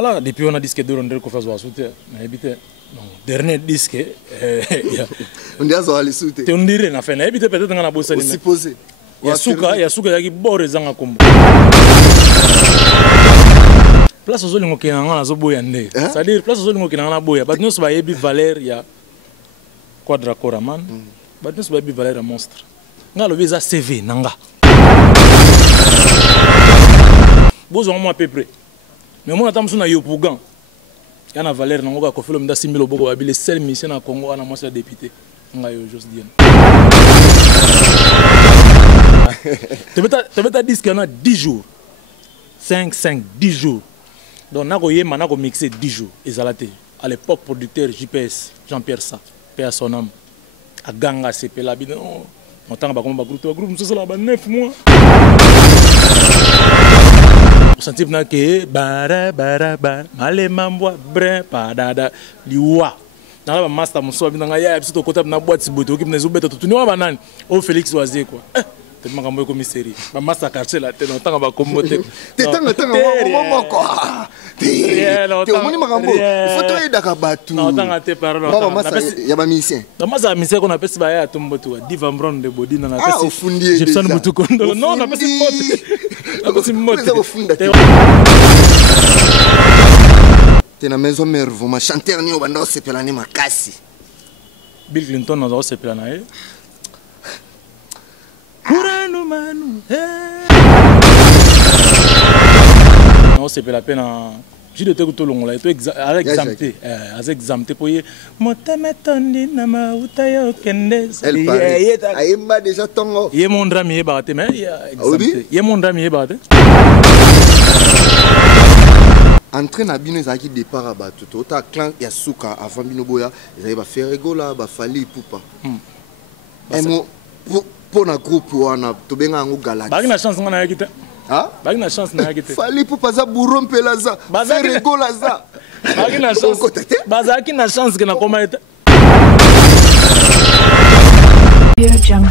voilà, depuis on a disque de rondel qu'on fait sur la soute. Dernier disque. On dit à ça les soute. On dirait na fait na habité peut-être dans la bosse. Supposé. Il y a souka qui bord zanga kombo. Place aux olingo qui n'ont pas boya ndé. C'est-à-dire place aux olingo qui n'ont pas boya. Bah nous sommes yebi valeur il y a quadra coraman. Bah nous sommes yebi valeur monstre. Nga le visa CV nanga. Bozo moi à peu près. Mais moi attends sur na yopugan. Il y a une valeur dans le Kofi Olomide 6 000 Obogo, le seul mission au Congo, on a moins député. On a juste dit. Tu veux dire qu'il y a 10 jours. 5, 10 jours. Donc, on a mixé 10 jours. À l'époque, producteur JPS, Jean-Pierre Sa, paix à son âme. À Ganga, CP, la bide. On t'a dit que le groupe, c'est 9 mois. Senti que bara male mambo brin padada liwa na ba master muso bi nga ya biso kota na boîte siboto ki mnezo beta tutuni wa banani o Félix Waze quoi tellement kambo ko miseri ba master quartier la tena tanga ba komote tanga mo quoi te omoni makambo photo eda ka batu non tanga te pardon ba master ya ba musicien na master musicien ko na pesi ba ya tomboto wa diva mbron de body na pesi Gibson Mutu Kondo non na pesi mote T'es na maison mère vous ma chanteur ni obanda sepela ni makasi Bill Clinton na sepela na e Kuranu manu non sepela pena jide te kutolongola eto exempté exempté pour y motema tondi na mauta yo kende ayemba déjà tongo ye mon drame ye baate mais exempté ye mon drame ye baate entrée na bino ezaki départ à bato tota clan ya suka avant bino boya ezali ba Ferregola ba Fali Ipupa emo pour na groupe wana to benga ngo galaki baki na chance ngana yakite ah baki na chance na yakite Fali Ipupa za burompela za Ferregola za baki na chance bazaki na chance que na koma eta Dear Jungle.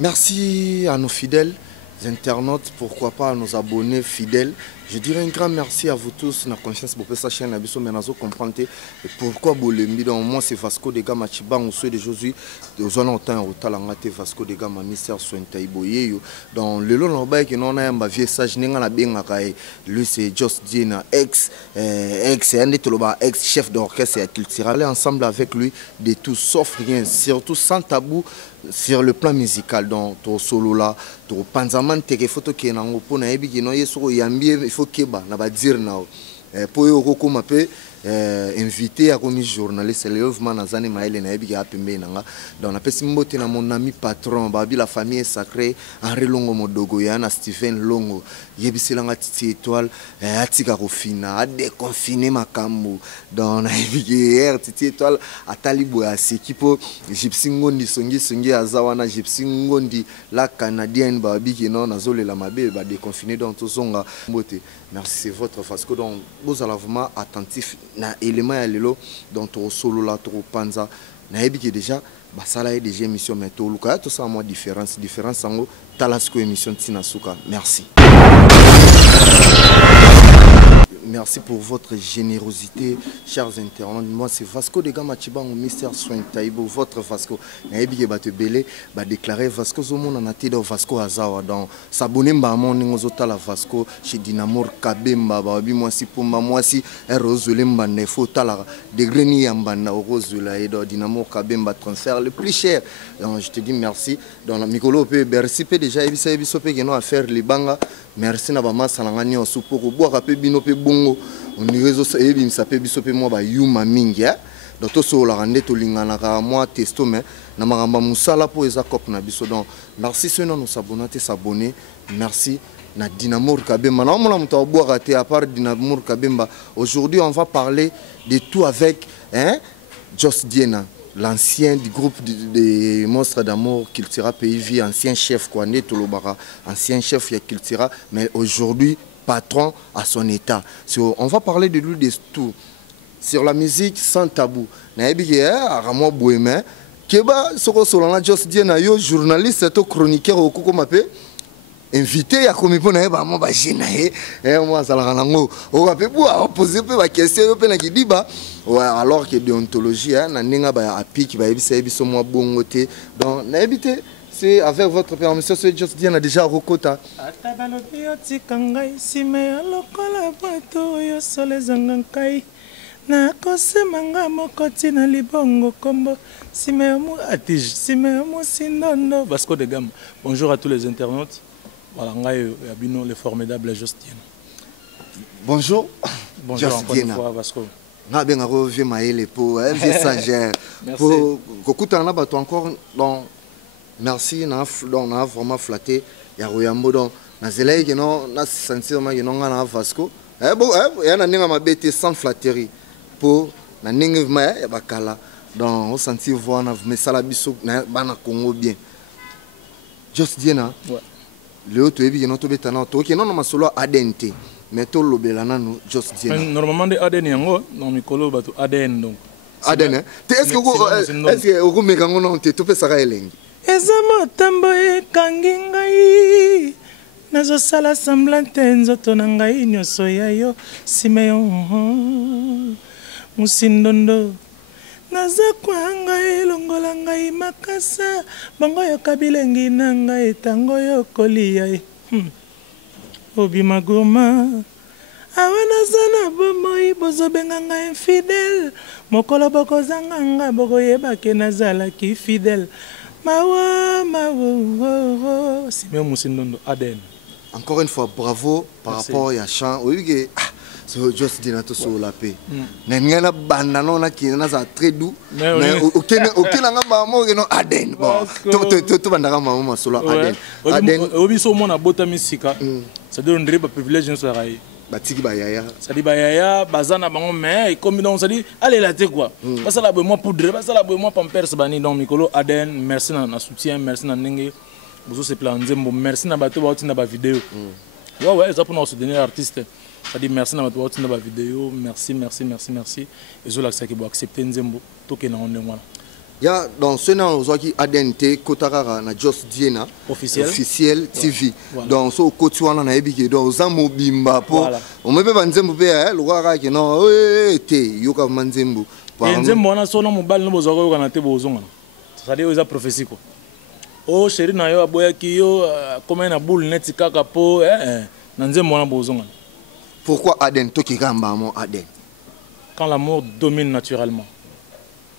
Merci à nos fidèles internautes, pourquoi pas à nos abonnés fidèles. Je dirais un grand merci à vous tous. Na confiance pour cette chaîne, mais nous comprendre pourquoi Bolembi. Donc moi c'est Vasco de Gama Chibang, au de Josué. Nous avons autant au talangate Vasco de Gama, ministère soin taïboye. Donc le long là que nous on a un vieux sage n'enga na bien akaye. Lui c'est Just Dina ex ex chef d'orchestre et culturel ensemble avec lui de tout sauf rien, surtout sans tabou sur le plan musical. Donc ton solo là, ton panzaman te photo qui est en haut pour na ebi qui no yeso yambie il faut keba na ba dire na po yo ko mape invité à comme journaliste Léovman Nazane Maël Naebi a pembe nanga dans la pesimbote na mon ami patron babi la famille sacrée Henri Longo Modogo yana Stephen Longo yebiselanga Titi Étoile atika kofina a déconfiné makambo dans Naebi hier Titi Étoile atalibo ya sekipo Gypsy Ngondi songi azawana Gypsy Ngondi la canadienne babi qui non nazolela mabe ba déconfiné dans tout songa mbote. Merci, c'est votre Vasco. Donc, vous allez vraiment attentif na élément ya lelo dans ton solo là, ton panza. Na ebi déjà, bah ça là est déjà émission mais tout luka tout ça moi différence sango talasco émission tina suka. Merci. Merci pour votre générosité, chers internautes. Moi, c'est Vasco de Gama Chibango, Mister Soin Taïbo, votre Vasco. Naebi Bate Belé, bah déclaré Vasco Zomo Nanati de Vasco Azawa. Donc, s'abonner Mbamon Ningozota la Vasco chez Dinamour Kabemba, Babi Mwasi Pumba Mwasi, Roselemba Nefo Tala, de Greni Yambana, Rosela et Dinamour Kabemba transfert le plus cher. Donc, je te dis merci. Dans la Mikolo P, Bersipe déjà, Ebisa Ebisope, qui à faire les banga. Merci Nabama Salangani en soupe pour boire un peu binope bongo. On y réseau Ebim s'appelle Bisope moi ba Yuma Mingia. Donc tout ça la rende to lingana ka moi testo mais na maramba musala pour eza cop na biso donc merci ceux nous s'abonner merci na Dinamour Kabemba na mona muta boire à part Dinamour Kabemba. Aujourd'hui on va parler de tout avec Joss Diena, l'ancien du groupe des monstres d'amour Cultura PIV, ancien chef Kwande Tolobara, ancien chef ya Cultura, mais aujourd'hui patron à son état. On va parler de lui de tout. Sur la musique sans tabou. Naebi Ramo Bouémen, Keba Soko Solana Joss Diena yo journaliste to chroniqueur au Koko Mapé. Invité à comme pour naïba moi ba jenaé moi ça la rango on va pour poser pas question pe na kidiba ouais alors que déontologie na ninga ba api qui ba ebisa ebiso moi bongoté donc na éviter c'est avec votre permission ce Joss Diena déjà rokota atabalobi otikangai sime lokola bato yo sole zangankai na kosemanga mokoti na libongo kombo sime mu atige sime mu sindondo Vasco de Gama. Bonjour à tous les internautes. Voilà, le formidable Joss Diena. Bonjour. Bonjour encore une fois, Vasco. Na bien revu maïle pour sagère. Pour kokuta na bato encore donc merci na donc na vraiment flatté ya royambo donc na zelai que non na sincèrement que non na Vasco. Bon ya na ninga mabete sans flatterie pour na ninga ma ya bakala donc on sentir voir na mais ça la biso na bana Congo bien. Joss Diena. Ouais. Le to ebi no to betana to ke non ma solo adente mais to lobelana no Joss Diena normalement de ADN yango non mikolo bato ADN donc ADN est-ce que o meka ngono te to pesa ka elengi ezama tambo e kangingai nazo sala semblante nzoto na ngai nyoso yayo simeon musindondo naza kwanga elongola ngai makasa bango yo kabilengi na ngai tango yo kolia obima goma awa naza na bomoi bozobenga ngai infidèle mokolo bokozanga nga bokoyebake nazalaki fidèle mawa Simeo Musindondo Aden. Encore une fois bravo par rapport à chant oui so Joss Diena to so la paix na ngana banda no na kina za très doux mais aucun nga ba mo no Aden bon to banda nga ma solo Aden obiso mo na bota misika ça donne un privilège sur la batiki ba yaya ça dit ba yaya bazana bango mais comme donc ça dit allez là quoi parce que là moi poudre parce que là moi pampers bani donc mikolo Aden merci na soutien merci na ndenge bozo se plan nzembo merci na bato ba otinda ba vidéo ouais ça pour nous soutenir l'artiste. Ça dit merci na bato ba otinda ba vidéo merci et zo la ça qui bo accepter nzembo to ke na onde ngwana ya donc ce nom qui Adente Kotarara na Joss Diena officiel TV donc so kotuana na ebiki donc za mobimba po on me pe banzembo pe le roi ki non te yoka manzembo nzembo na so na mobile no bozo ko kana te bozonga ça dit oza prophétie quoi oh chéri na yo aboya ki yo comme na boule net kaka po na nzembo na bozonga. Pourquoi Aden to ki gamba mo Aden quand l'amour domine naturellement.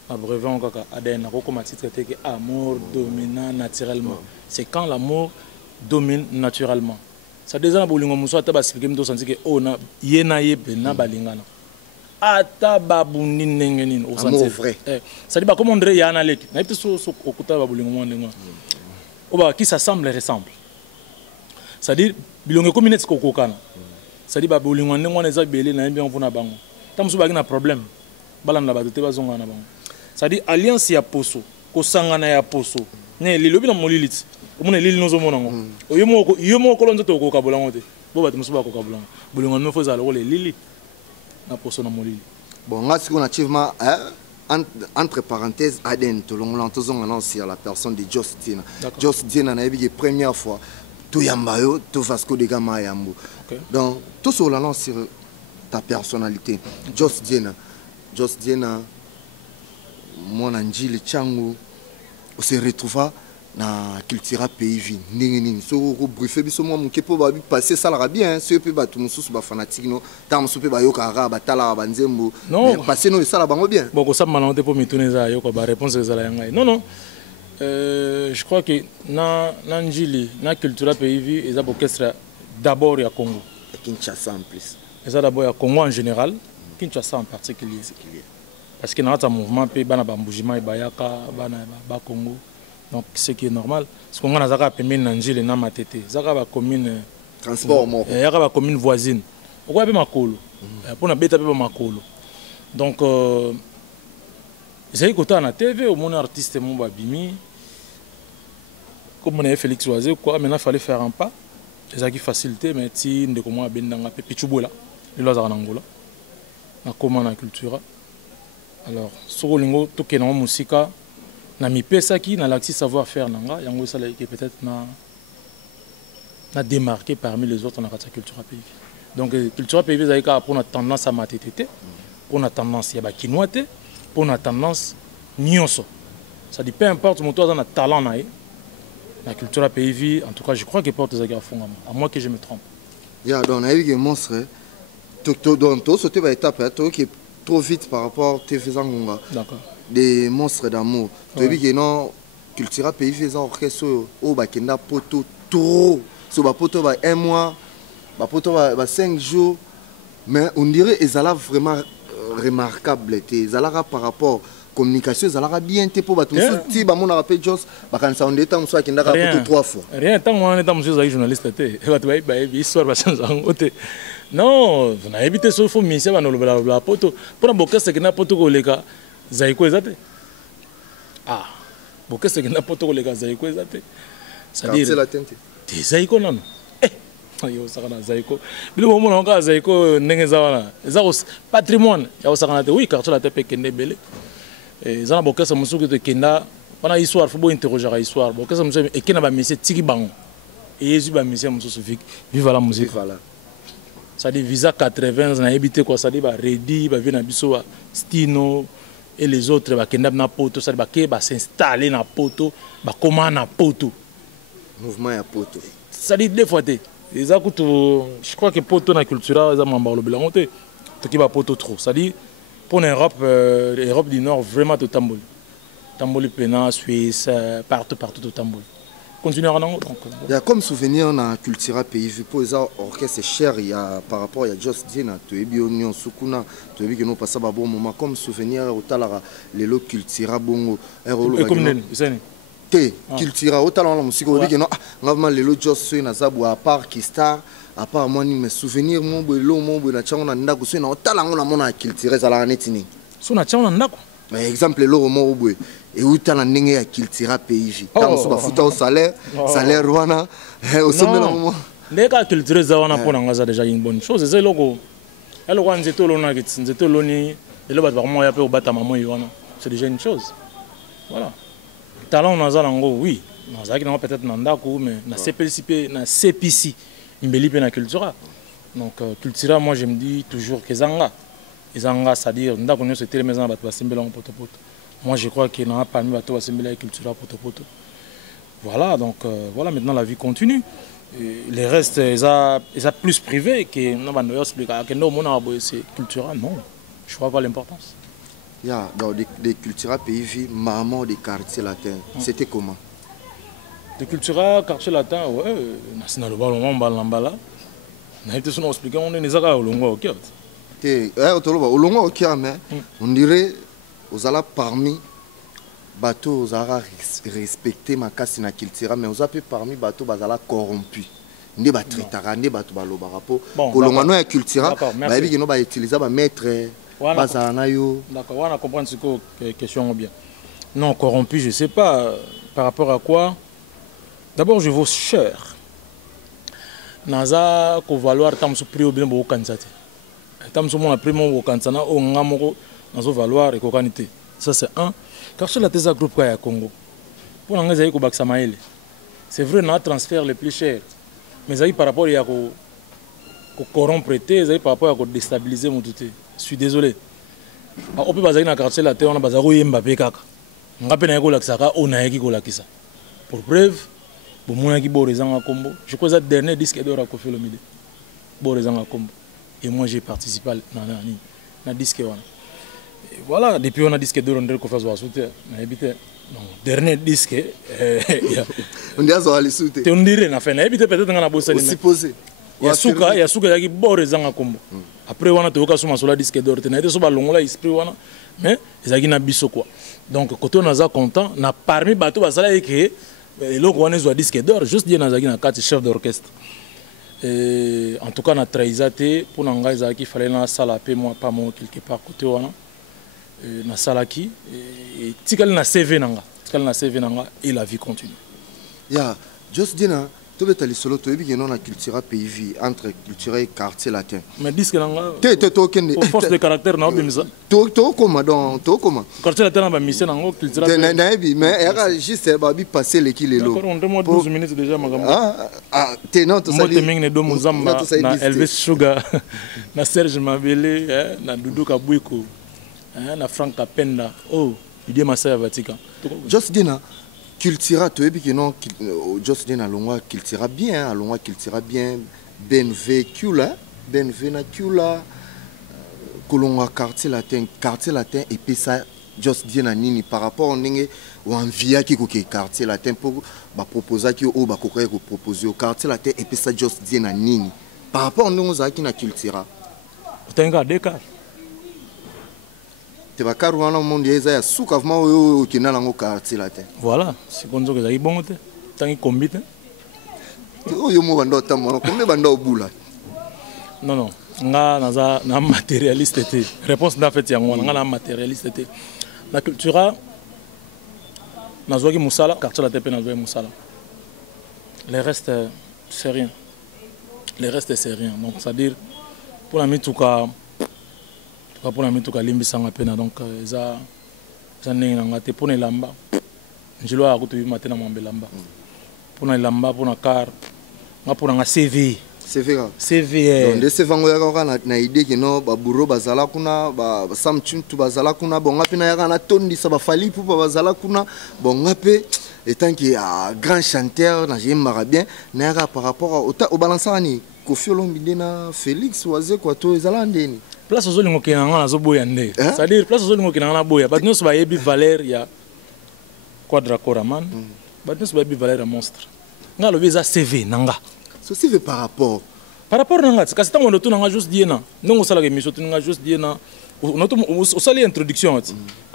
Abreuvant kaka Aden na ko ma titre que amour dominant naturellement. C'est quand l'amour domine naturellement. Ça déjà na bolingo muso ata ba expliquer mto sentir que oh na yena yebe na balingana. ata babundi ndenge nini amour vrai ça dit ba comme André yana leki na ite so okuta babulingo mwa ndenge oba qui s'assemble ressemble ça dit bilonge comme net kokokana ça dit babulingo ndenge wana eza belé na bien mpona bango tamusu ba na problème balanda ba te bazonga na bango ça dit alliance ya poso ko sangana ya poso ne lilobi na moliliti omona lili nozo mona ngo yemo ko lonzo to ko kabolango te bo ba musu ba ko kabolango bulingo no foza lo le lili na poso na molili bon nga siko nativement entre parenthèses Aden to longola tozonga na sur la personne de Joss Diena Joss Diena na yebi première fois to yambayo to Vasco de Gama yambo donc tout sur la sur ta personnalité Joss Diena mon anjili changu on se retrouva na culture pays ndenge nini so ko briefer biso mo muke po ba passer ça la bien ce pe ba tout mususu ba fanatique no tam so pe ba yoka ra ba tala ba nzembo passer no ça la bango bien bon ko ça malonte po mitune za yoko ba réponse za la yanga non je crois que na njili na culture pays et ça orchestre d'abord ya Congo et Kinshasa en plus et ça d'abord ya Congo en général Kinshasa en particulier parce que na ta mouvement pe bana ba mbujima e bayaka bana ba Congo. Donc, ce qui est normal, parce qu'on a une commune Nanjil et Namatete, une commune transport, une commune voisine. Pourquoi pas Makolo? Pour na beta pas Makolo. Donc, j'ai écouté à la TV, au mon artiste mon babimi, comme on avait Félix Oisé, quoi, maintenant il fallait faire un pas. C'est ça qui facilité, mais si on comment à Bendanga, Pichubola, le Lazare en Angola, na comment la culture. Alors, sur lingo, tout qui est dans la musique. Na mi pesaki na l'axi savoir faire nanga yango ça qui peut-être na démarqué parmi les autres dans la culture pays. Donc culture pays ça a pour une tendance à matete, pour une tendance ya ba kinoate, pour une tendance nyonso. Ça dit peu importe mon toi dans talent na la culture pays en tout cas je crois que porte ça à fond à moins que je me trompe. Ya donc on a eu des monstres donc tout sauter ba étape toi qui est trop vite par rapport TV Zangonga. D'accord. Des monstres d'amour. Tu vois que non culture pays faisant orchestre au bakenda poto trop so ba poto ba 1 mois ba poto ba 5 jours mais on dirait ils allaient vraiment remarquable ils allaient par rapport communication ils allaient bien te pour ba tout si ba mon rappel Joss ba kan ça on était on soit kenda poto 3 fois rien tant on est monsieur zai journaliste te ba ba histoire ba sans côté non on a évité ce faux mission ba no la poto pour un orchestre qui na poto ko leka Zaïko ezate ah boke c'est que n'importe quoi les gars Zaïko ezate ça dit c'est la tente des Zaïko non yo sakana Zaïko bilo moment on ka Zaïko ndenge zawana za patrimoine ya sakana te oui quartier la tepe kende belé et za na boke ça musuku te kenda bana histoire faut bo interroger la histoire boke ça musuku et kena ba monsieur tiki bango et yesu ba monsieur musuku vive la musique voilà ça dit visa 80 na habité quoi ça dit ba ready ba vina biso stino et les autres ba kenda na poto ça ba s'installer na poto ba comment na poto mouvement ya poto ça dit deux fois je crois que poto na culture ça mamba lo belango te to ki ba poto trop ça dit pour l'Europe l'Europe du Nord vraiment de tamboli pena Suisse partout au tamboli continuer en donc il y a comme souvenir na culture pays vu pour ça orchestre cher il y a par rapport à Joss Diena to ebi onion sukuna to ebi que nous passer ba bon moment comme souvenir au talara les lo culture bongo comme te culture au talent la musique ebi que non ngavama les lo Joss na zabu à part qui star à part moi ni mes souvenirs mon belo mon na chango na ndako so na talango na mona culture za la netini so na chango na ndako par exemple le romo obwe et où tu as la ligne à culture pays tam so ba futa au salaire wana au sommet là moment les cas culture za wana pour nga za déjà une bonne chose c'est logo elle quand nzeto lona ki nzeto loni et le ba vraiment ya pe au bata maman wana c'est déjà une chose voilà talent na za lango oui na za ki na peut-être na ndako mais na CPC imbeli pe na culture donc culture moi je me dis toujours que zanga c'est-à-dire ndako nyo c'était les maisons ba basembela en poto. Moi je crois qu'il n'a pas mis bateau basembela culture poto. Voilà donc voilà maintenant la vie continue. Et les restes ils a plus privé que non ba no expliquer que non mona c'est culturel non. Je crois pas l'importance. Il y a dans des cultures pays vie maman des quartiers latins. C'était comment? Des cultures quartiers latins ouais national ba lomba lambala. Na été sono expliquer on est nezaka olongo OK. Au long ok, mais on dirait aux ala parmi bateaux aux ara respecté ma casse na culture, mais aux appelés parmi bateaux bazala corrompu. Ndi ba tritara, ndi bateau baloba rapo. Kolongano ya culture, ba yebi kino ba utiliser ba maître bazala na yo. D'accord, on va comprendre ce que question bien. Non, corrompu, je sais pas par rapport à quoi. D'abord, je vaux cher. Naza ko valoir tam su prix au bien bo kansati. Tam su mon prix mon kansana o ngamoko nazo valoir et kokanité. Ça c'est un. Car sur la thèse groupe ya Congo. Pour l'anglais ko baksa maele. C'est vrai na transfert le plus cher. Mais ça par rapport à ko corrompre ça par rapport à ko déstabiliser mon tout. Je suis désolé. On peut baser na quartier la terre on a bazaro yemba pe kaka. Ngape na ko laksaka on a yeki ko lakisa. Pour preuve je crois que le dernier disque d'or a Koffi Olomide. Et moi j'ai participé à ce disque. Voilà, depuis on a disque d'or, on a Koffi Olomide. Dernier disque. On dirait qu'on a les soutes. On dirait peut-être qu'on a bossé. Supposé. Il y a Souka qui bord les ans. Après on a tout cas sur le disque d'or. On a été sur le long là, mais ils ont biso quoi. Donc quand on a content, on a parmi bateau basala et et là, on a un disque d'or, juste dire que nous avons chef d'orchestre. En tout cas, on a trahisé pour nous dire qu'il fallait une salle à moi, pas moi, quelque part côté. Une salle qui et si elle a CV, et la vie continue. Ya, juste dire, tu veux aller solo, tu veux bien on a culture pays entre culture et quartier latin. Mais disque nanga. Pour force de caractère, non, bien ça. To comment donc, to comment. Quartier latin na mission nanga culture. Mais elle juste babi passer les kilos. D'accord, on demande 12 minutes déjà madame. Ah, t'es non tout ça. Moi te do muzamba na Elvis Sugar, na Serge Mabele, na Doudou Kabwiko, na Frank Kapenda. Oh, il dit ma sœur Vatican. Just dire cultura tu es bien non just dire alongwa cultura bien alongwa cultura bien benve kula benve na kula kolongwa quartier latin et puis ça just dire na nini par rapport ndenge wanvia ki ko quartier latin pour ba proposer ki o ba ko proposer au quartier latin et puis ça just dire na nini par rapport ndenge za ki na cultura tenga deka voilà, c'est comme ça que ça y bon, tant qu'il combite. Non, non, on a un matérialiste. Réponse n'a fait on a un matérialiste. La culture, on a un moussala, quartier la tépé, on a un moussala. Le reste, c'est rien. Le reste, c'est rien. Donc, c'est-à-dire, pour la mitouka. Pour la mettre au calimbi sans la peine donc ça n'est pas pour les lamba je dois retrouver maintenant mon belamba pour les lamba pour la car pour la CV donc de ce vango ya na idée que non ba buro bazala kuna ba samchun tu bazala kuna bon ngapi na ya na tondi ça ba fali pour bazala kuna bon ngapi étant qu'il a grand chanteur na j'aime bien na par rapport au balansani Koffi Olomide na Félix Oise quoi to ezala ndeni place aux olingo qui n'ont pas boya ndé c'est-à-dire place aux olingo qui n'ont pas boya but nous va yebi valeur ya quadracoraman but nous va yebi valeur monstre nga le visa CV nanga so CV par rapport nanga parce que tant on retourne nanga juste dire na non ça la émission tu nanga juste dire na au sali introduction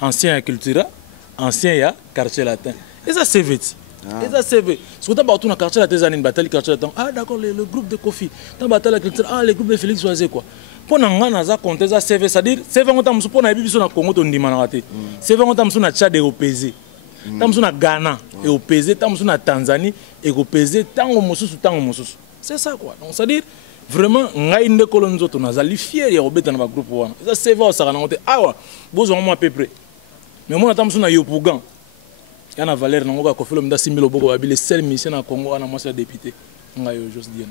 ancien culture ancien ya quartier latin et ça CV et ça CV ce que tu as na quartier latin zanine bataille quartier latin ah d'accord le groupe de Koffi tu bataille la culture ah le groupe de Félix Oise quoi pour nga naza compter ça CV c'est-à-dire CV on t'a pour na biso na Congo to ndima na raté CV on t'a na Tchad et au pesé t'a na Ghana et au pesé t'a na Tanzanie et au pesé tango mosusu c'est ça quoi donc c'est-à-dire vraiment ngai nde kolonzo to nazali fier ya obeta na ba groupe wana ça CV au sara na ngote awa bozo mo à peu près mais moi t'a na yopugan ya na valeur na ngoka Koffi Olomide similo boko ba bile seul mission na Congo ana moi c'est député ngai yo juste dire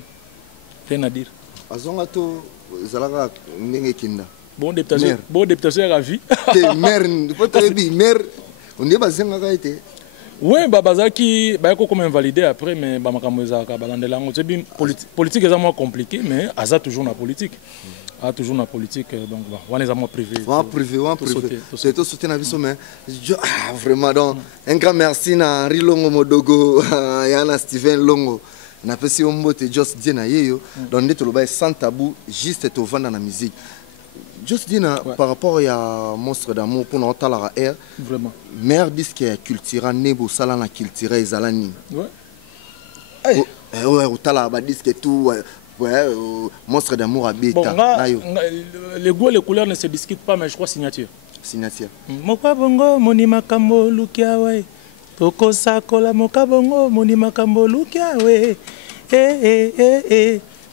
rien à dire azongato zalaka ndenge kinda bon députation à vie maire maire on dit bazenga ka été oui babazaki ba ko comme invalidé après mais ba makambo ezaka balandela ngo c'est bien politique est moins compliqué mais aza toujours na politique toujours na politique donc on est à moi privé c'est tout sauter na biso mais vraiment donc un grand merci na Rilongo Modogo yana Steven Longo na pesi ombote just dire na yeyo donc ndeto loba sans tabou juste to vanda na musique Juste dire par rapport à Monstre d'amour pour notre la air. Vraiment. Meilleur disque culturel nebo sala na culturel ezalani. Ouais. Ouais, au tala ba disque et tout. Ouais, Monstre d'amour à bêta. Les goûts et les couleurs ne se discutent pas, mais je crois signature. Signature. Moka bongo moni makambo lukia we. Toko sakola moka bongo moni makambo lukia we.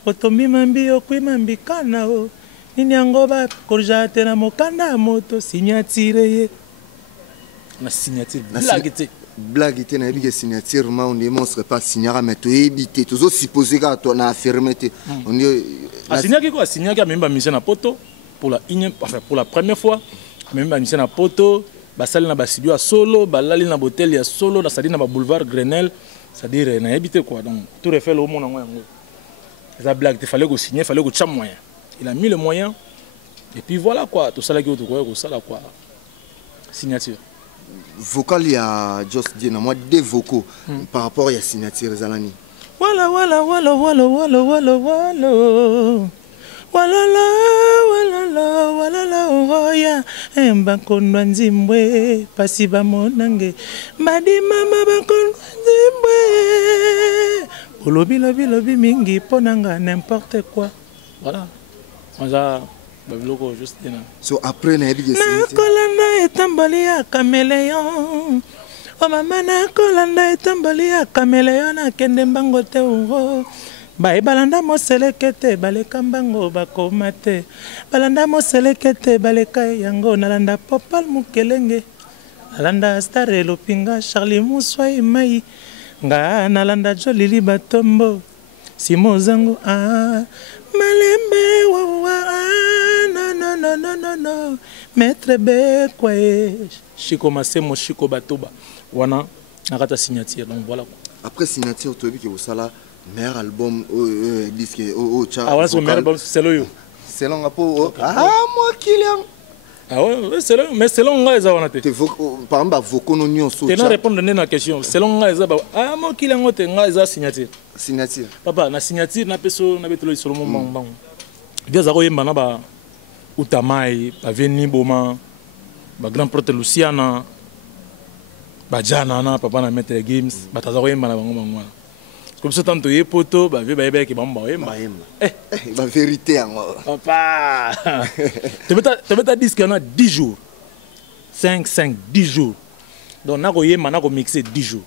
Otombi mambi okwi mambi kana o. Nini angoba korjate na mokanda moto signature ye. Na signature blague. Blague te na ebi signature ma on démontre pas signera mais to éviter toujours supposer que toi na affirmer on dit signer quoi signer qui a même mission na poto pour la première fois même mission na poto basali na basidio solo balali na botel ya solo na sali na boulevard Grenelle c'est-à-dire na éviter quoi donc tout refait le monde yango ça blague il fallait que signer fallait que tu moyen il a mis le moyen et puis voilà quoi tout ça là qui autour quoi ça là quoi signature vocal il y a just dit moi deux vocaux par rapport à la signature zalani wala wala wala wala wala wala wala wala wala wala wala oya mbakondwa nzimbwe pasi bamonange madi mama bakondwa nzimbwe olobi lobi lobi mingi ponanga n'importe quoi voilà moi babiloko juste dina so après na ebi na kolanda etambali ya caméléon o mama na kolanda etambali ya caméléon na kende mbango te o ba balanda moseleke te baleka mbango bakoma te balanda moseleke te baleka yango nalanda popal mukelenge nalanda star elopinga Charlie Muswai mai nga nalanda jolili batombo simo zangu malembe wa no maître bekwa Chico Masemo Chico Batoba wana nakata signature donc voilà quoi. Après signature tu as vu que vous sala meilleur album disque cha voilà son meilleur album c'est le yo c'est long pour moi Kylian ouais c'est long mais c'est long nga wana te par exemple vocaux non nyonso te na répondre na question c'est long nga moi Kylian te nga signature papa na signature na peso na betelo solo mbang bien za ko yemba na ba Utamai, Veni Boma, Grand Prêtre Luciana, Jana, papa na mettre les games, Batazaroye Malabango. Comme ça, tant que tu poto, bébé qui bamba. La vérité, papa. Tu mets disque qu'il y en a 10 jours. 5, 10 jours. Donc, on a mixé 10 jours.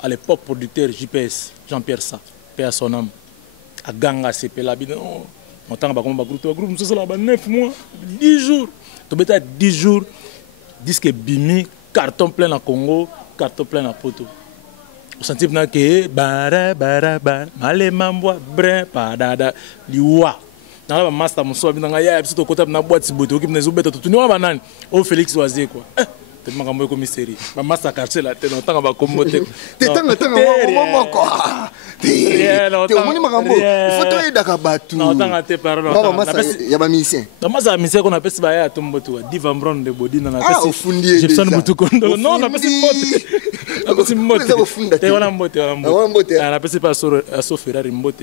À l'époque, producteur JPS, Jean-Pierre Sa, Père son âme, à Ganga, CP, la bide. On t'a groupe, nous sommes 9 mois, 10 jours. Tu mets 10 jours, disque bimi, carton plein à Congo, carton plein à Poto. On sentit que bara, malé mamboa, brin, padada, liwa. Dans la master, mon soir, dans la côté de la boîte, si vous avez tout le monde, au Félix Oisé, quoi. Tellement comme un commissaire. Ma master quartier là, t'es longtemps à commoter. T'es tant quoi. T'es au moins magambo. Il faut toi d'akabatu. Non, tant à tes parents. Il y a ma mission. Dans ma mission qu'on appelle ça à Tomboto, Divambron de Bodi dans la ah, au fundier. J'ai besoin de Mutukondo. Non, on appelle ça mbote. On appelle ça mbote. T'es en mbote, en mbote. On appelle ça pas à Ferrari mbote.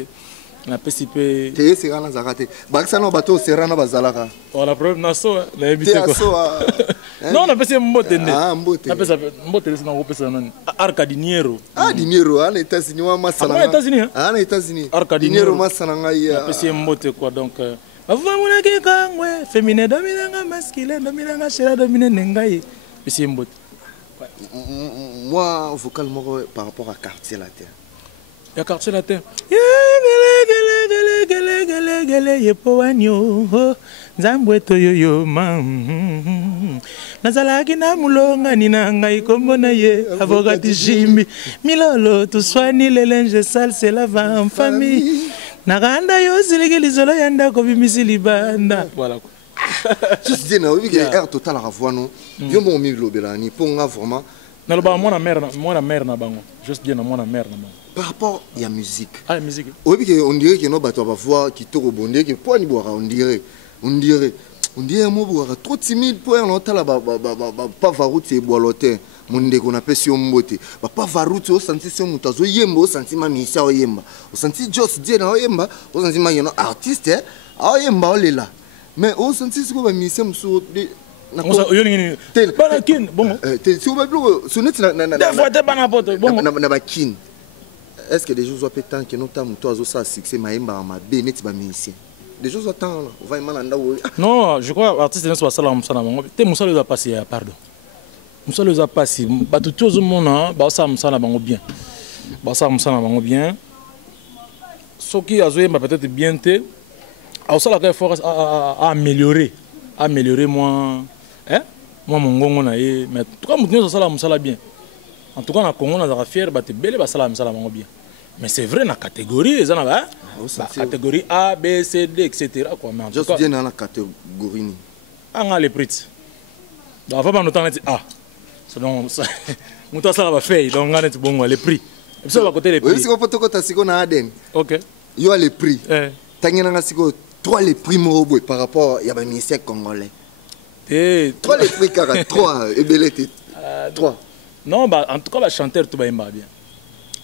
On appelle ça pe. T'es c'est quand zakate. Baksa no bateau serana bazalaka. On a problème na so, na éviter quoi. Non, on appelle ça mbote. Ah, mbote. On appelle ça mbote, c'est on appelle ça non. Arcadiniero. Ah, dinero, en États-Unis ou masana. En États-Unis. Ah, en États-Unis. Arcadiniero masana ngai. On appelle ça mbote quoi donc. Avamuna ke kangwe, féminin dominanga masculin dominanga chéra dominer ngai. C'est mbote. Moi, vocalement par rapport à quartier la terre. Il y a quartier la terre. Yepowanyo Zambwe toyo mam Nazalaki na mulonga nina ngai kombo na ye avocati jimbi milolo tout soigne les linges sales c'est la va en famille Naranda yo siliki lisolo yanda ko bimisi libanda voilà quoi. Juste dire oui que air total à voir non yo mon mi lobelani pour nga vraiment na loba moi na mère na bango juste dire na moi na mère na bango. Par rapport à la musique. Ah, la musique. Oui, on dirait que nos bateaux vont voir qui te rebondit, que pour n'y boire, on dirait un mot boire trop timide pour un autre là, pas varoute et boiloté. Mon dieu qu'on appelle si on motte, pas varoute au senti si on monte, au yemba, au senti ma missa au yemba, au senti Joss dire au yemba, au senti ma y'en artiste, au yemba on est là. Mais on sentit ce qu'on va misser sur des. Banakin, bon. Si on va plus, ce n'est pas. Des fois, t'es banapote. Bon. Nabakin. Est-ce que des choses sont tant que nous t'avons toi aussi succès maïmba ma bénit ba musicien. Des choses attendent. On va imanda. Non, je crois artiste ne soit ça là musana bango. Te musala les a passé pardon. Musala les a passé. Ba tout chose mona ba ça musala bango bien. Ba ça musala bango bien. Ce qui a joué peut-être bien te. A ça la force à améliorer moi moi mon gongo na ye mais en tout cas mutu ça la musala bien. En tout cas na Congo na za fier ba te belé ba sala musala bango bien. Mais c'est vrai na catégorie les ana ba catégorie A B C D etc quoi mais en tout cas bien dans la catégorie ni anga les prix donc avant nous temps A donc ça mutu ça va faire donc ngana ti bongo les prix et ça va côté les prix oui si on peut to kota siko na Aden OK yo les prix tangena nga siko trois les prix morobwe par rapport ya ba ministère congolais trois les prix car trois et belete trois non bah en tout cas ba chanteur tout ba imba bien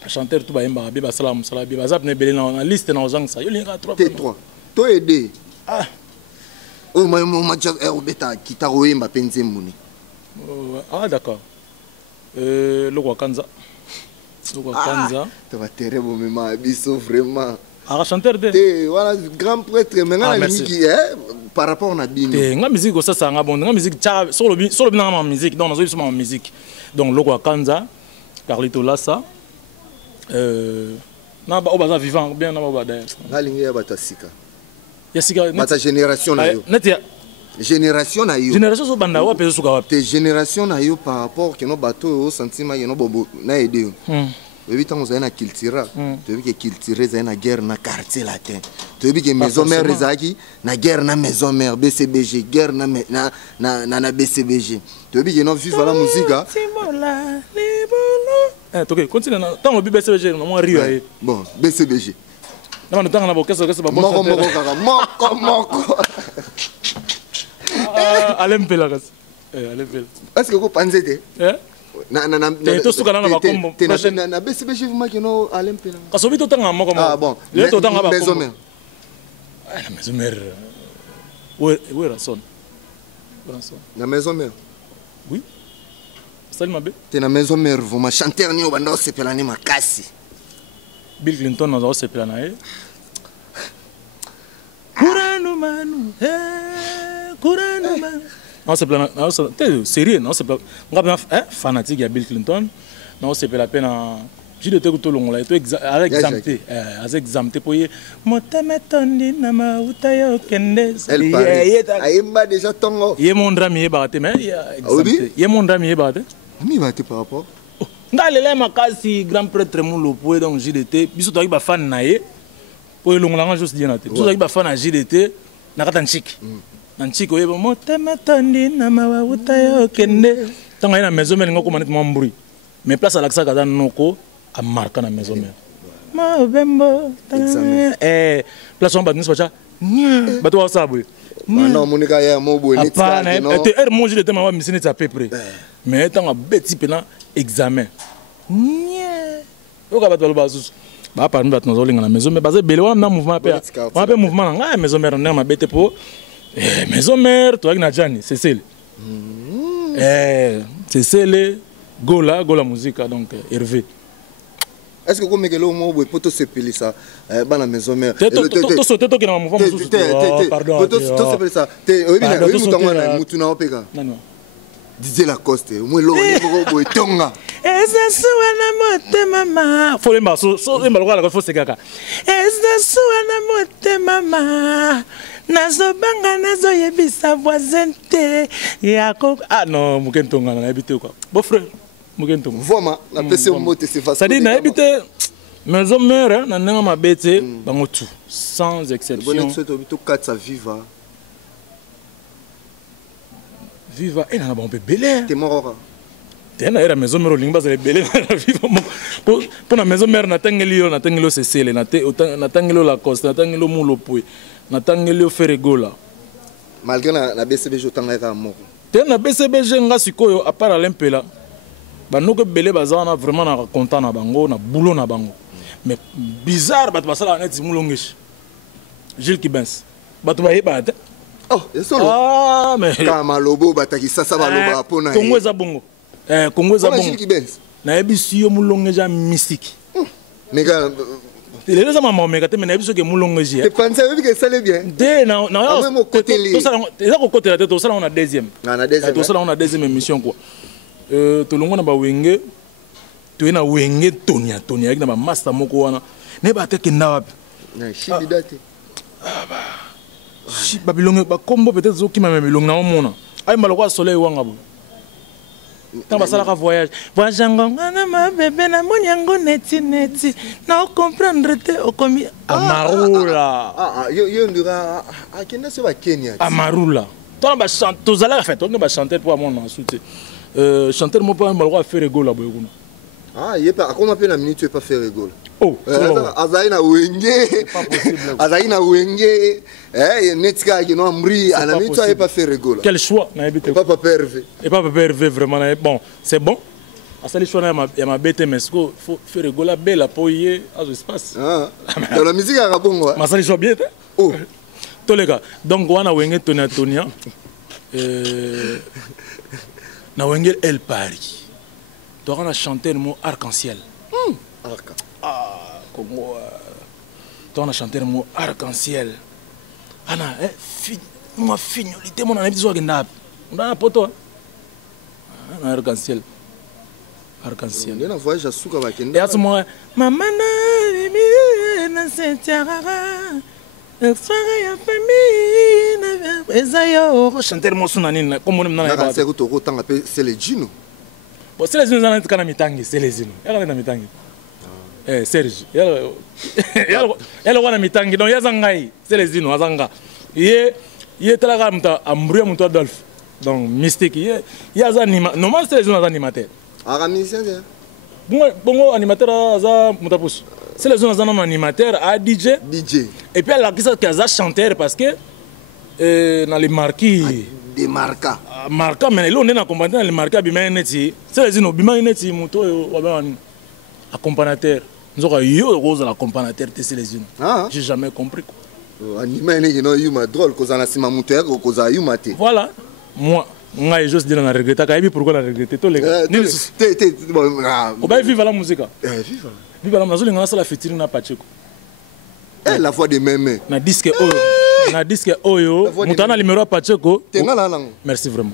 chanteur tout ba imba bien ba salam salam bien ba zap ne belé na liste na ozang ça yo linga trois T3 to aider oh ma jack beta kitaro imba penze muni d'accord le roi Kanza tu vas terrible mais biso vraiment chanteur de voilà grand prêtre maintenant la musique par rapport à bino nga musique ça ça nga bon nga musique solo bien ma musique donc nazo ma musique donc le roi Kanza Carlito Lassa na ba obaza vivant bien na ba d'ailleurs ngalingi ya batasika ya sika mata génération na yo net génération na yo génération so banda wa peso suka wa te génération na yo par rapport que no bateau au sentiment yo no bobo na aider Depuis que nous avons culture, depuis que culture est une guerre na quartier latin. Depuis que maison mère est na guerre na maison mère BCBG, guerre na BCBG. Depuis que nous vivons la musique. Ok, continue. Tant le BCBG, nous avons ri. Bon, BCBG. Non, nous avons qu'est-ce que c'est pas bon. Moko. Allez là. Est-ce que vous pensez na BCBG vous marquez no alempela kasobi to tanga moko ah bon le to tanga ba maison mère la maison mère où est la maison mère oui Salim Mabe te na maison mère vous ma chanteur ni obanda osepela ni makasi Bill Clinton na osepela na e kuranu manu non c'est plein non sérieux non c'est pas ngaba fanatique ya Bill Clinton non c'est pas la peine j'ai de te tout long là to exempté pour y motema tondi na mauta yo kende ayemba déjà tongo ye mon drame ye baté mais exempté ye mon drame ye baté mi baté par rapport ngalele makasi grand prêtre mulo pour donc JDT biso to ba fan na ye pour long là juste dire na te biso to ba fan na JDT na katanchik Nanchiko yebo motema tondi na mawuta yo kende tanga ina maison mère ngoko manit mamburi mais place à l'accent kaza noko a marqué na maison mère ma bembo place on badnis bacha bato wa sabwe non monika ya mobo ni tsaka no et er mo jile tema wa misini ta peu près mais tanga beti pena examen oka bato ba susu ba parmi bato nozolinga na maison mais bazé belé wana mouvement pe mouvement nga maison mère na ma bete po maison mère toi na Jani c'est celle c'est celle gola musique donc Hervé est-ce que comme que le mot poto se peli ça bana maison mère to sauter to kina mouvement pardon poto se peli ça te oui mutangwana mutuna opeka non Didier Lacoste moi lo ni ko tonga eza suwana motema mama faut les maso so imaloka la faut se kaka eza suwana motema mama nazobanga nazoyebisa voisin te yako ah non mukentonga na habité quoi beau frère mukentonga vraiment la personne mote c'est facile ça dit na habité maison mère na nanga mabete bango tout sans exception bon exception to 4 ça viva et na bon peu belé t'es mort tena era maison mère lingba za belé na viva pour na maison mère na tangelo cecile na tangelo la coste na tangelo mulopoi natangeli oferegola malgré la BCBG tanga ka moko te na BCBG nga sikoyo à part Alempela banoko belé bazana vraiment na content na bango na boulot na bango mais bizarre bat basala net mulongesh Gilles Kibens bat ba yeba te Oh, et solo. Ah, mais. Kamalobo, bataki sasa baloba pona. Congo eza bongo. Congo eza bongo. Na ebisi yo mulonge ja mystique. Mais gars, les deux amants mais quand même que mulonge ja. Tu penses que ça allait bien? Dès na même côté li. Tout ça côté la tête, tout ça on a deuxième. Tout ça on a deuxième émission quoi. To longo na ba wenge. Tu na wenge Tonia avec na ba master moko wana. Ne ba te kenda wapi? Na shibidate. Ah bah. Si babilonge ba kombo peut-être zo ki ma bilonge na omona. Ay maloko soleil wanga bo. Tant basala ka voyage yango ngana ma bébé na moni yango neti na comprendre te okomi amarula yo ndura akenda se ba Kenya amarula toi ba chanter tozala en fait on ba chanter pour mon ensuite chanteur mo pas maloko faire rigolo la boyuna ah yé pas comment appelle la minute tu pas faire rigolo oh azaina wenge azaina wenge netika qui no amri à la minute tu pas faire rigolo quel choix na habité pas pervé et pas pervé vraiment bon c'est bon à ça les choix ya ma bête mais faut faire rigolo belle pour y à espace dans la musique à bongo ma ça les choix bien oh tous les gars donc wana wenge Tonia na wenge El Paris tu as chanté le mot arc-en-ciel. Ah, Congo. Tu as chanté le mot arc-en-ciel. Ana, moi fignolité, mon ami, on a un poteau. Arc-en-ciel. Arc-en-ciel. On a un voyage à Souka. Et à ce moment, maman, na chanter le mot sunanine. Comme on a c'est le Gino. C'est les unes qui ont mitangi, c'est les unes. Elle a mitangi. Serge. Elle a mitangi. Donc, c'est les unes. Il est là, Ambrouille Moutou Adolphe. Donc, mystique. Il y a des animateurs. Normalement, c'est les unes animateurs. Ah, musicien, bon, animateur, c'est les unes animateurs, à DJ. Et puis, elle a dit qu'il y a des chanteurs parce que dans les marquis. Des marquas. Marca, mais là on est accompagné dans les marquas bimaneti. C'est les ino bimaneti moto accompagnateur. Nous avons eu rose l'accompagnateur c'est les ino. J'ai jamais compris quoi. Animé qui non eu ma drôle cause en asima moteur cause a eu maté. Voilà. Moi juste dire on a regretté car pourquoi on a regretté tous les gars. On va vivre la musique. Vivre la musique on a la featuring na Pacheco. La voix des mêmes. Na disque na disque oyo mutana numéro Pacheco. Merci vraiment.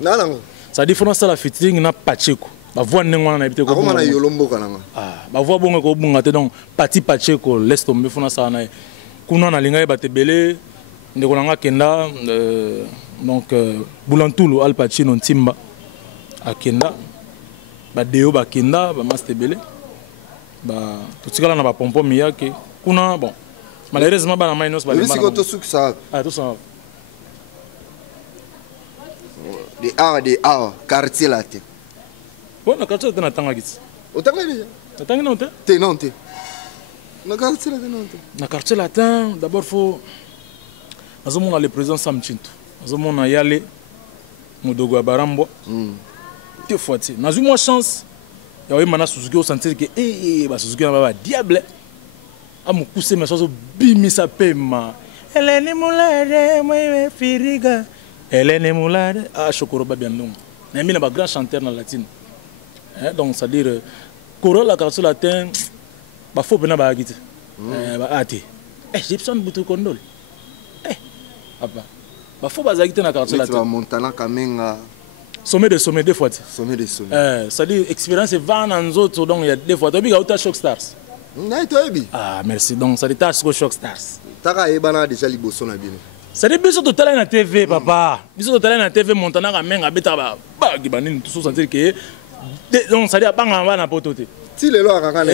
Ça différence la featuring na Pacheco. Ba voix nengwana na habité ko. Comment na yolombo kananga. Ba voix bonga ko bunga te donc Pati Pacheco laisse tomber fona ça na. Kuna na linga ba te belé ndeko nanga kenda donc Boulantoulou Al Pacino Ntimba akenda ba deo ba kenda ba master belé ba tutikala na ba pompo miyake kuna bon. Malheureusement, dans la main, tout ça. Des arts, quartier là. Bon, le quartier est dans la Tangagis. Au Tangagis? La Tangagis, t'es non, t'es. Le quartier là, le quartier là, d'abord, il faut. Nous avons le président Sam Chintou. Nous avons Yale, Modogo Barambo. Deux fois, nous avons eu moins chance. Il y a eu Mana Suzuki au sentir que, Suzuki a diable. A me pousser mes choses bimi sa pema Hélène Moulade moi firiga Hélène Moulade Chokoroba bien non mais il a grand chanteur dans la latine donc c'est à dire Coro la carte latin ba faut bena ba agite ba ati Gibson butu kondol papa ba faut ba agite na carte latin Montana Kamenga sommet deux fois sommet de sommet c'est à dire expérience va dans autres donc il y a deux fois tu as autant Shock Stars. Ah merci donc ça détache sur Shock Stars. Taka ebana déjà liboso na bino. Ça dit biso total na TV papa. Biso total na TV Montana ka menga beta ba gibanini tout sentir que donc ça dit banga ba na potote. Ti lelo akanga na.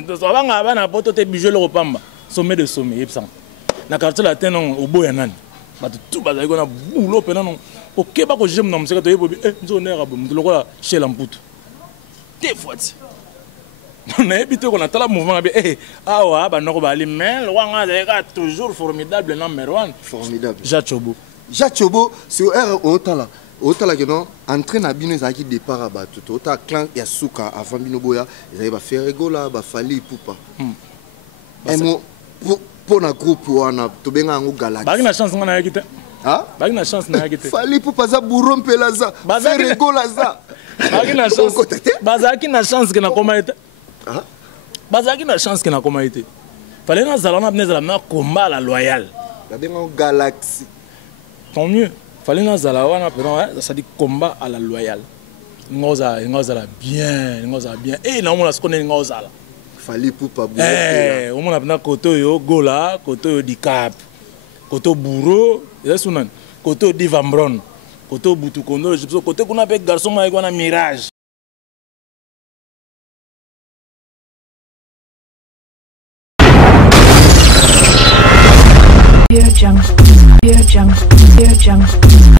Donc banga ba na potote bijou le repamba. Sommet de sommet yepsa. Na quartier latin non oboya nani. Ba tout ba na boulot pena non. OK ba ko j'aime na musika to yebobi nzonera bo mutuloko la chez Lamputu. Des fois. On a habité qu'on a tout le mouvement. Ah ouais, bah non, bah l'email, toujours formidable, number one. Formidable. Jachobo. Jachobo, c'est au tala. Au tala que non, entraîne à bino zaki départ à battu. Au tala clan yasuka avant bino boya, ils avaient fait rigola, bah fali poupa. Et moi, pour na groupe on a tout bien en galak. Bah une chance qu'on a quitté. Ah? Baki na chance na yaki te. Fali pour pas bourron pelaza. Ferrego laza. Baki na chance. Bazaki na chance que na koma ete. Ah? Bazaki na chance que na koma ete. Fallait na zalana bnezala na combat la loyal. La bien en galaxie. Tant mieux. Fallait na zalawana pendant ça dit combat à la loyal. Ngoza bien, ngoza bien. Et na mona skone ngoza la. Fali pour pas bourron. Eh, on mona na koto yo gola, koto yo di cap. Koto bourreau, et là koto divambron, koto butu kondo, koto kuna pe garçon ma iguana mirage. Audio Jungle. Audio Jungle. Audio Jungle.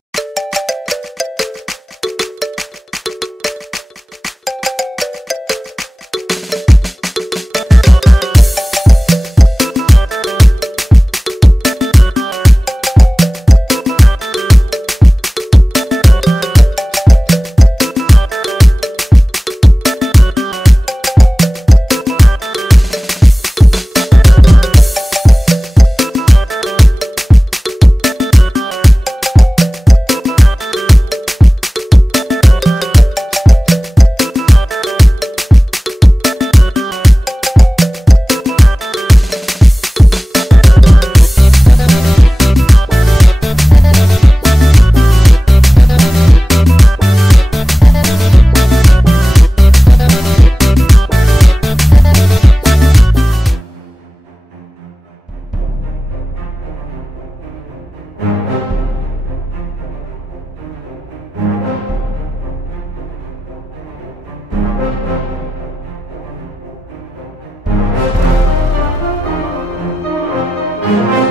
Thank you.